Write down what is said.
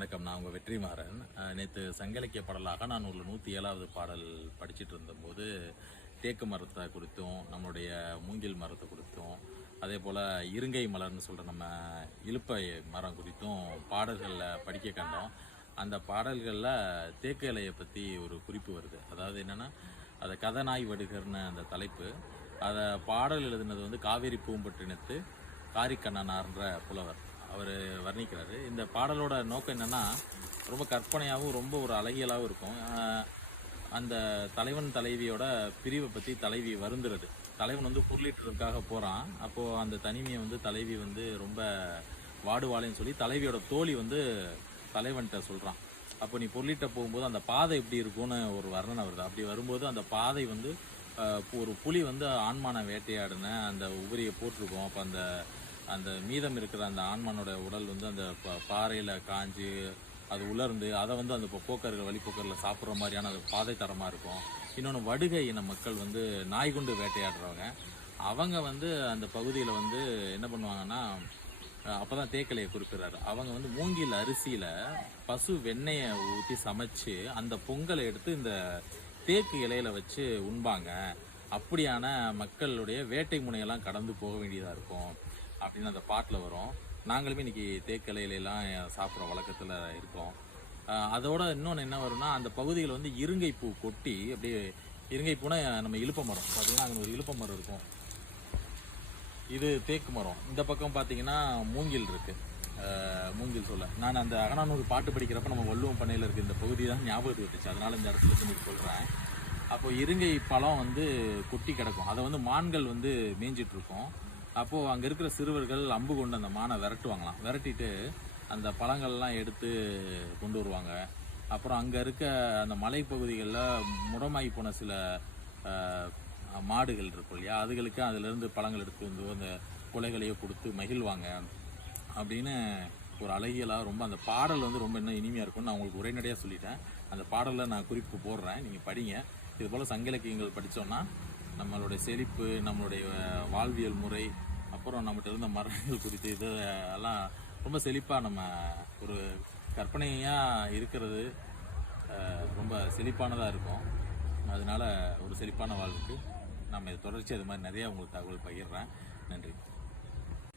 வணக்கம். நான் உங்கள் வெற்றிமாறன். நேற்று சங்க இலக்கிய பாடல் அகநானூரில் 107வது பாடல் படிச்சுட்டு இருந்தபோது தேக்கு மரத்தை குறித்தும் நம்மளுடைய மூங்கில் மரத்தை குறித்தும் அதே போல் இருங்கை மலர்னு சொல்கிற நம்ம இலுப்பை மரம் குறித்தும் பாடல்களில் படிக்க கண்டோம். அந்த பாடல்களில் தேக்கு இலையை பற்றி ஒரு குறிப்பு வருது. அதாவது என்னென்னா, அதை கதநாய் வடுகர்னு அந்த தலைப்பு. அதை பாடல் எழுதுனது வந்து காவேரி பூம்பட்டினத்து காரிக்கண்ணனார்ன்ற புலவர். அவர் வர்ணிக்கிறாரு. இந்த பாடலோட நோக்கம் என்னென்னா, ரொம்ப கற்பனையாகவும் ரொம்ப ஒரு அழகியலாகவும் இருக்கும். அந்த தலைவன் தலைவியோட பிரிவை பற்றி தலைவி வருந்துறது. தலைவன் வந்து பொருளீட்டுறதுக்காக போகிறான். அப்போது அந்த தனிமையை வந்து தலைவி வந்து ரொம்ப வாடுவாளேன்னு சொல்லி தலைவியோட தோழி வந்து தலைவன்கிட்ட சொல்கிறான். அப்போ நீ பொருளீட்ட போகும்போது அந்த பாதை எப்படி இருக்கும்னு ஒரு வர்ணனை வருது. அப்படி வரும்போது அந்த பாதை வந்து ஒரு புலி வந்து ஆண்மான வேட்டையாடின அந்த உபரியை போட்டிருக்கோம். அப்போ அந்த அந்த மீதம் இருக்கிற அந்த ஆண்மானோட உடல் வந்து அந்த பாறையில் காஞ்சி அது உலர்ந்து அதை வந்து அந்த போக்கர்கள் வழிப்போக்கரில் சாப்பிட்ற மாதிரியான அது பாதை தரமாக இருக்கும். இன்னொன்று, வடுகை இன மக்கள் வந்து நாய் கொண்டு வேட்டையாடுறவங்க. அவங்க வந்து அந்த பகுதியில் வந்து என்ன பண்ணுவாங்கன்னா, அப்போ தான் தேக்கலையை குறிப்பிட்றாரு. அவங்க வந்து மூங்கில் அரிசியில் பசு வெண்ணெயை ஊற்றி சமைச்சு அந்த பொங்கலை எடுத்து இந்த தேக்கு இலையில வச்சு உண்பாங்க. அப்படியான மக்களுடைய வேட்டை முனையெல்லாம் கடந்து போக வேண்டியதாக இருக்கும் அப்படின்னு அந்த பாட்டில் வரும். நாங்களுமே இன்னைக்கு தேக்கலையிலாம் சாப்பிட்ற வழக்கத்தில் இருக்கோம். அதோட இன்னொன்று என்ன வரும்னா, அந்த பகுதியில் வந்து இருங்கை பூ கொட்டி அப்படியே இருங்கை பூனா நம்ம இலுப்ப மரம் பார்த்தீங்கன்னா, அங்கே ஒரு இலுப்ப மரம் இருக்கும். இது தேக்கு மரம். இந்த பக்கம் பார்த்தீங்கன்னா மூங்கில் இருக்கு. மூங்கில் சொல்ல நான் அந்த அகநானூறு பாட்டு படிக்கிறப்ப நம்ம வள்ளுவம் பண்ணையில் இருக்க இந்த பகுதி தான் ஞாபகத்துக்கு வந்துச்சு. அதனால இந்த இடத்துல உங்களுக்கு சொல்கிறேன். அப்போ இருங்கை பழம் வந்து கொட்டி கிடக்கும். அதை வந்து மான்கள் வந்து மேய்ஞ்சிட்டு இருக்கும். அப்போது அங்கே இருக்கிற சிறுவர்கள் அம்பு கொண்டு அந்த மானை விரட்டுவாங்களாம். விரட்டிட்டு அந்த பழங்கள்லாம் எடுத்து கொண்டு வருவாங்க. அப்புறம் அங்கே இருக்க அந்த மலைப்பகுதிகளில் முடமாகி போன சில மாடுகள் இருக்கும் இல்லையா, அதுகளுக்கு அதிலேருந்து பழங்கள் எடுத்து வந்து அந்த கொலைகளையோ கொடுத்து மகிழ்வாங்க அப்படின்னு ஒரு அழகியலாக ரொம்ப அந்த பாடல் வந்து ரொம்ப இன்னும் இனிமையாக இருக்கும்னு நான் உங்களுக்கு உரைநடையாக சொல்லிட்டேன். அந்த பாடலில் நான் குறிப்பு போடுறேன், நீங்கள் படிங்க. இதுபோல் சங்க இலக்கியங்கள் படித்தோன்னா நம்மளுடைய செழிப்பு, நம்மளுடைய வாழ்வியல் முறை, அப்புறம் நம்மகிட்ட இருந்த மரங்கள் குறித்து இதெல்லாம் ரொம்ப செழிப்பாக நம்ம ஒரு கற்பனையாக இருக்கிறது ரொம்ப செழிப்பானதாக இருக்கும். அதனால் ஒரு செழிப்பான வாழ்வுக்கு நம்ம தொடர்ச்சி அது மாதிரி நிறையா உங்களுக்கு தகவல் பகிர்றேன். நன்றி.